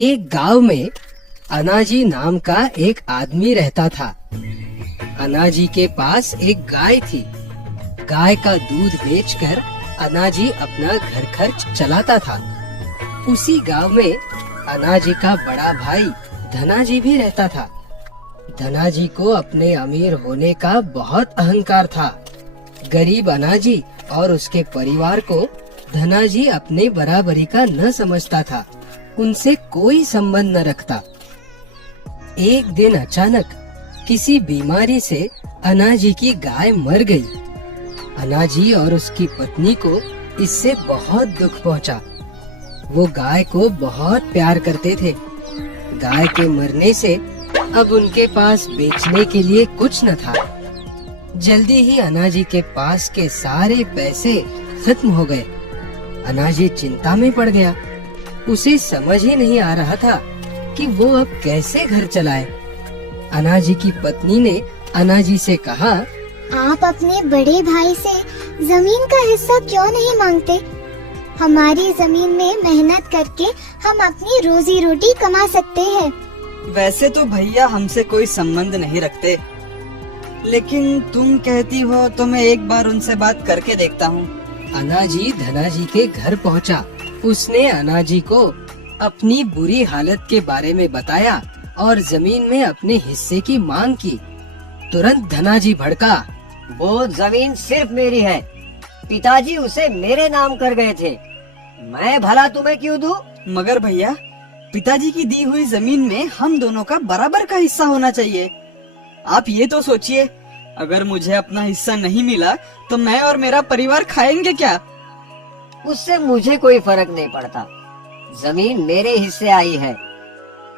एक गांव में अनाजी नाम का एक आदमी रहता था। अनाजी के पास एक गाय थी। गाय का दूध बेचकर अनाजी अपना घर खर्च चलाता था। उसी गांव में अनाजी का बड़ा भाई धनाजी भी रहता था। धनाजी को अपने अमीर होने का बहुत अहंकार था। गरीब अनाजी और उसके परिवार को धनाजी अपने बराबरी का न समझता था, उनसे कोई संबंध न रखता। एक दिन अचानक किसी बीमारी से अनाजी की गाय मर गई। अनाजी और उसकी पत्नी को इससे बहुत दुख पहुंचा। वो गाय को बहुत प्यार करते थे। गाय के मरने से अब उनके पास बेचने के लिए कुछ न था। जल्दी ही अनाजी के पास के सारे पैसे खत्म हो गए। अनाजी चिंता में पड़ गया। उसे समझ ही नहीं आ रहा था कि वो अब कैसे घर चलाए। अनाजी की पत्नी ने अनाजी से कहा, आप अपने बड़े भाई से जमीन का हिस्सा क्यों नहीं मांगते? हमारी जमीन में मेहनत करके हम अपनी रोजी रोटी कमा सकते हैं। वैसे तो भैया हमसे कोई संबंध नहीं रखते, लेकिन तुम कहती हो तो मैं एक बार उनसे बात करके देखता हूँ। अनाजी धनाजी के घर पहुँचा। उसने अनाजी को अपनी बुरी हालत के बारे में बताया और जमीन में अपने हिस्से की मांग की। तुरंत धनाजी भड़का। वो जमीन सिर्फ मेरी है। पिताजी उसे मेरे नाम कर गए थे। मैं भला तुम्हें क्यों दूं? मगर भैया, पिताजी की दी हुई जमीन में हम दोनों का बराबर का हिस्सा होना चाहिए। आप ये तो सोचिए, अगर मुझे अपना हिस्सा नहीं मिला तो मैं और मेरा परिवार खाएंगे क्या? उससे मुझे कोई फर्क नहीं पड़ता। जमीन मेरे हिस्से आई है,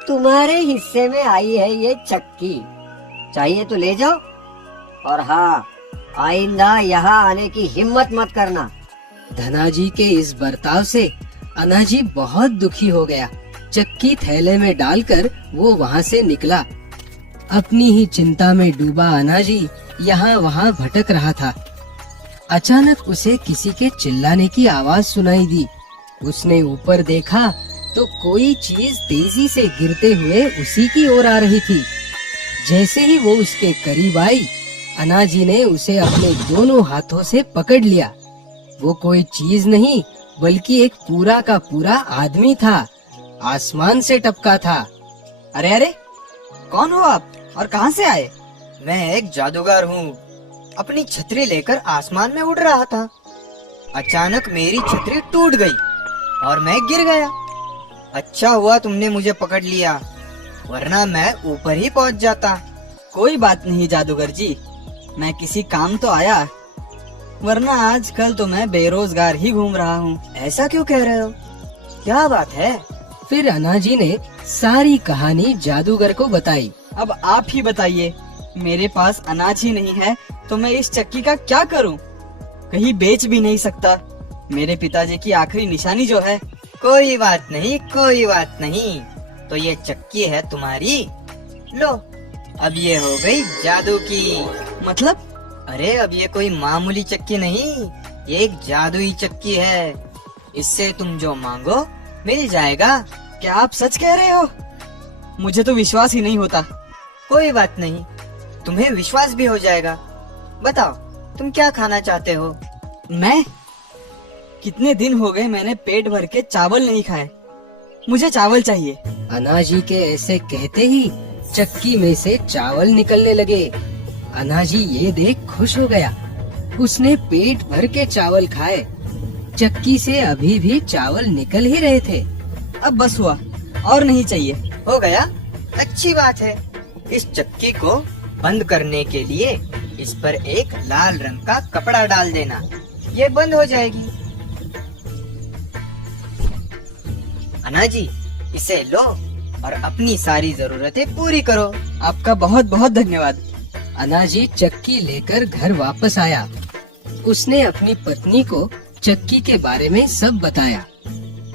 तुम्हारे हिस्से में आई है ये चक्की। चाहिए तो ले जाओ, और हाँ, आइंदा यहाँ आने की हिम्मत मत करना। धनाजी के इस बर्ताव से अनाजी बहुत दुखी हो गया। चक्की थैले में डालकर वो वहाँ से निकला। अपनी ही चिंता में डूबा अनाजी यहाँ वहाँ भटक रहा था। अचानक उसे किसी के चिल्लाने की आवाज सुनाई दी। उसने ऊपर देखा तो कोई चीज तेजी से गिरते हुए उसी की ओर आ रही थी। जैसे ही वो उसके करीब आई, अनाजी ने उसे अपने दोनों हाथों से पकड़ लिया। वो कोई चीज नहीं बल्कि एक पूरा का पूरा आदमी था। आसमान से टपका था। अरे अरे, कौन हो आप और कहाँ से आए? मैं एक जादूगर हूँ। अपनी छतरी लेकर आसमान में उड़ रहा था। अचानक मेरी छतरी टूट गई और मैं गिर गया। अच्छा हुआ तुमने मुझे पकड़ लिया, वरना मैं ऊपर ही पहुँच जाता। कोई बात नहीं जादूगर जी, मैं किसी काम तो आया, वरना आजकल तो मैं बेरोजगार ही घूम रहा हूँ। ऐसा क्यों कह रहे हो? क्या बात है? फिर अनाजी ने सारी कहानी जादूगर को बताई। अब आप ही बताइए, मेरे पास अनाज ही नहीं है तो मैं इस चक्की का क्या करूं? कहीं बेच भी नहीं सकता। मेरे पिताजी की आखिरी निशानी जो है। कोई बात नहीं, कोई बात नहीं। तो ये चक्की है तुम्हारी। लो, अब ये हो गई जादू की। मतलब? अरे अब ये कोई मामूली चक्की नहीं, ये एक जादुई चक्की है। इससे तुम जो मांगो मिल जाएगा। क्या आप सच कह रहे हो? मुझे तो विश्वास ही नहीं होता। कोई बात नहीं, तुम्हें विश्वास भी हो जाएगा। बताओ, तुम क्या खाना चाहते हो? मैं? कितने दिन हो गए मैंने पेट भर के चावल नहीं खाए। मुझे चावल चाहिए। अनाजी के ऐसे कहते ही चक्की में से चावल निकलने लगे। अनाजी ये देख खुश हो गया। उसने पेट भर के चावल खाए। चक्की से अभी भी चावल निकल ही रहे थे। अब बस हुआ, और नहीं चाहिए। हो गया? अच्छी बात है। इस चक्की को बंद करने के लिए इस पर एक लाल रंग का कपड़ा डाल देना, ये बंद हो जाएगी। अनाजी, इसे लो और अपनी सारी जरूरतें पूरी करो। आपका बहुत बहुत धन्यवाद। अनाजी चक्की लेकर घर वापस आया। उसने अपनी पत्नी को चक्की के बारे में सब बताया।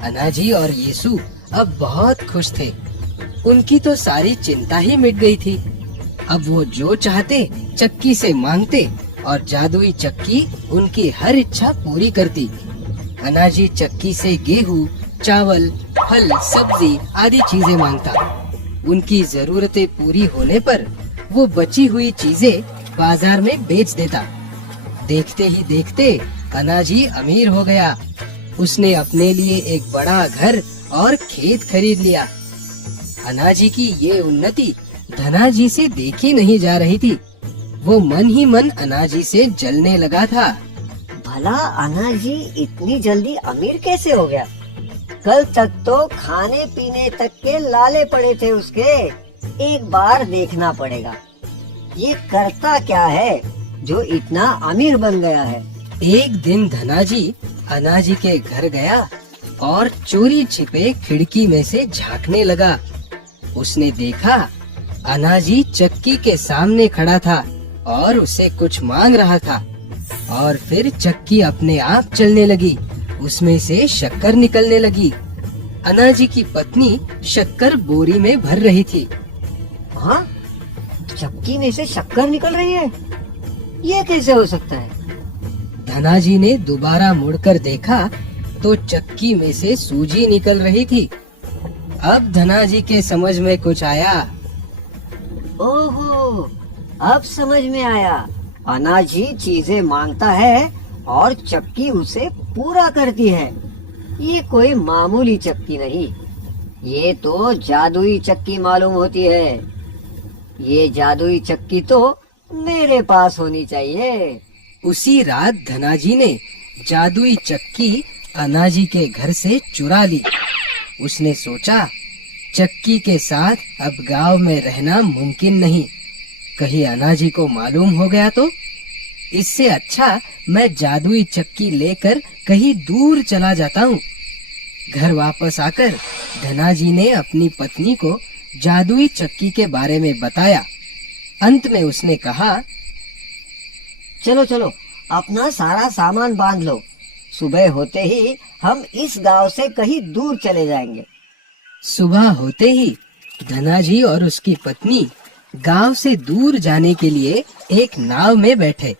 अनाजी और यीशु अब बहुत खुश थे। उनकी तो सारी चिंता ही मिट गई थी। अब वो जो चाहते चक्की से मांगते और जादुई चक्की उनकी हर इच्छा पूरी करती। अनाजी चक्की से गेहूं, चावल, फल, सब्जी आदि चीजें मांगता। उनकी जरूरतें पूरी होने पर वो बची हुई चीजें बाजार में बेच देता। देखते ही देखते अनाजी अमीर हो गया। उसने अपने लिए एक बड़ा घर और खेत खरीद लिया। अनाजी की ये उन्नति धनाजी से देखी नहीं जा रही थी। वो मन ही मन अनाजी से जलने लगा था। भला अनाजी इतनी जल्दी अमीर कैसे हो गया? कल तक तो खाने पीने तक के लाले पड़े थे उसके। एक बार देखना पड़ेगा ये करता क्या है जो इतना अमीर बन गया है। एक दिन धनाजी अनाजी के घर गया और चोरी छिपे खिड़की में से झांकने लगा। उसने देखा अनाजी चक्की के सामने खड़ा था और उसे कुछ मांग रहा था। और फिर चक्की अपने आप चलने लगी। उसमें से शक्कर निकलने लगी। अनाजी की पत्नी शक्कर बोरी में भर रही थी। हाँ, चक्की में से शक्कर निकल रही है? ये कैसे हो सकता है? धनाजी ने दोबारा मुड़कर देखा तो चक्की में से सूजी निकल रही थी। अब धनाजी के समझ में कुछ आया। ओहो, अब समझ में आया। अनाजी चीजें मांगता है और चक्की उसे पूरा करती है। ये कोई मामूली चक्की नहीं, ये तो जादुई चक्की मालूम होती है। ये जादुई चक्की तो मेरे पास होनी चाहिए। उसी रात धनाजी ने जादुई चक्की अनाजी के घर से चुरा ली। उसने सोचा चक्की के साथ अब गांव में रहना मुमकिन नहीं। कहीं अनाजी को मालूम हो गया तो? इससे अच्छा मैं जादुई चक्की लेकर कहीं दूर चला जाता हूँ। घर वापस आकर धनाजी ने अपनी पत्नी को जादुई चक्की के बारे में बताया। अंत में उसने कहा, चलो चलो, अपना सारा सामान बांध लो। सुबह होते ही हम इस गांव से कहीं दूर चले जाएंगे। सुबह होते ही धनाजी और उसकी पत्नी गांव से दूर जाने के लिए एक नाव में बैठे।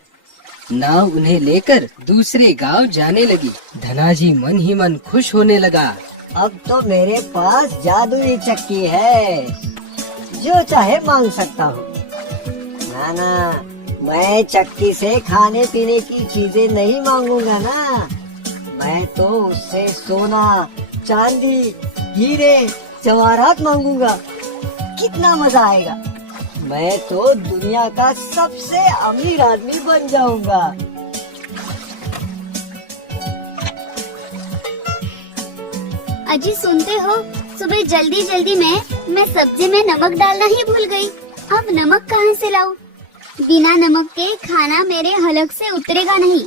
नाव उन्हें लेकर दूसरे गांव जाने लगी। धनाजी मन ही मन खुश होने लगा। अब तो मेरे पास जादुई चक्की है, जो चाहे मांग सकता हूँ। ना, मैं चक्की से खाने पीने की चीजें नहीं मांगूंगा ना। मैं तो उससे सोना, चांदी, हीरे, जवाहरात मांगूंगा। कितना मजा आएगा। मैं तो दुनिया का सबसे अमीर आदमी बन जाऊंगा। अजी सुनते हो, सुबह जल्दी जल्दी मैं सब्जी में नमक डालना ही भूल गई। अब नमक कहाँ से लाऊं? बिना नमक के खाना मेरे हलक से उतरेगा नहीं।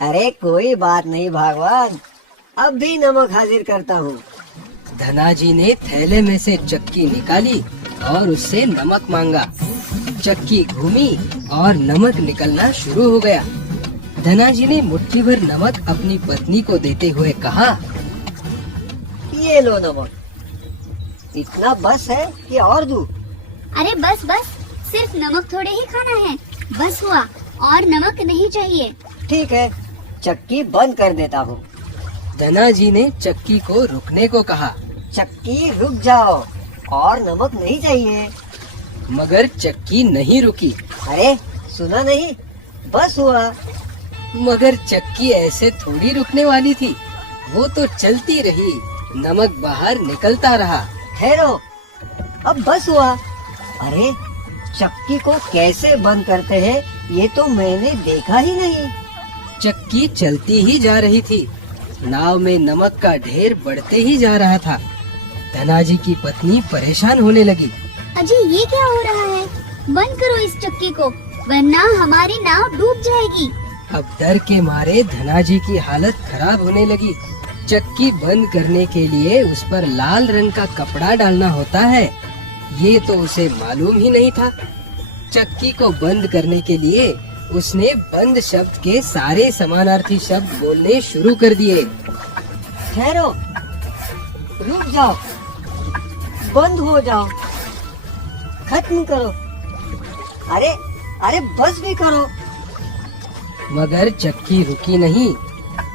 अरे कोई बात नहीं भगवान, अब भी नमक हाजिर करता हूँ। धनाजी ने थैले में से चक्की निकाली और उससे नमक मांगा। चक्की घूमी और नमक निकलना शुरू हो गया। धनाजी ने मुट्ठी भर नमक अपनी पत्नी को देते हुए कहा, ये लो नमक। इतना बस है कि और दूं? अरे बस बस, सिर्फ नमक थोड़े ही खाना है। बस हुआ, और नमक नहीं चाहिए। ठीक है, चक्की बंद कर देता हूँ। धनाजी ने चक्की को रुकने को कहा, चक्की रुक जाओ, और नमक नहीं चाहिए। मगर चक्की नहीं रुकी। अरे सुना नहीं, बस हुआ। मगर चक्की ऐसे थोड़ी रुकने वाली थी। वो तो चलती रही, नमक बाहर निकलता रहा। ठहरो, अब बस हुआ। अरे चक्की को कैसे बंद करते हैं ये तो मैंने देखा ही नहीं। चक्की चलती ही जा रही थी। नाव में नमक का ढेर बढ़ते ही जा रहा था। धनाजी की पत्नी परेशान होने लगी। अजी ये क्या हो रहा है? बंद करो इस चक्की को, वरना हमारी नाव डूब जाएगी। अब डर के मारे धनाजी की हालत खराब होने लगी। चक्की बंद करने के लिए उस पर लाल रंग का कपड़ा डालना होता है, ये तो उसे मालूम ही नहीं था। चक्की को बंद करने के लिए उसने बंद शब्द के सारे समानार्थी शब्द बोलने शुरू कर दिए। ठहरो, रुक जाओ, बंद हो जाओ, खत्म करो। अरे अरे बस भी करो। मगर चक्की रुकी नहीं।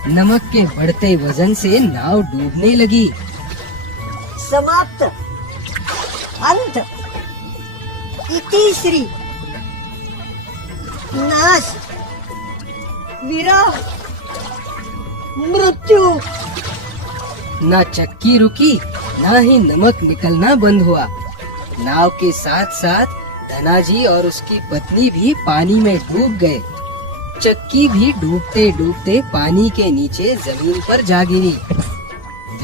नमक के बढ़ते वजन से नाव डूबने लगी। समाप्त, अंत, इति श्री, नाश, विरह, मृत्यु। ना चक्की रुकी, ना ही नमक निकलना बंद हुआ। नाव के साथ साथ धनाजी और उसकी पत्नी भी पानी में डूब गए। चक्की भी डूबते डूबते पानी के नीचे जमीन पर जा गिरी।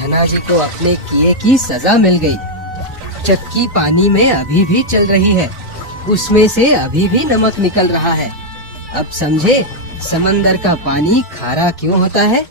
धनाजी को अपने किए की सजा मिल गई। चक्की पानी में अभी भी चल रही है, उसमें से अभी भी नमक निकल रहा है। अब समझे समंदर का पानी खारा क्यों होता है?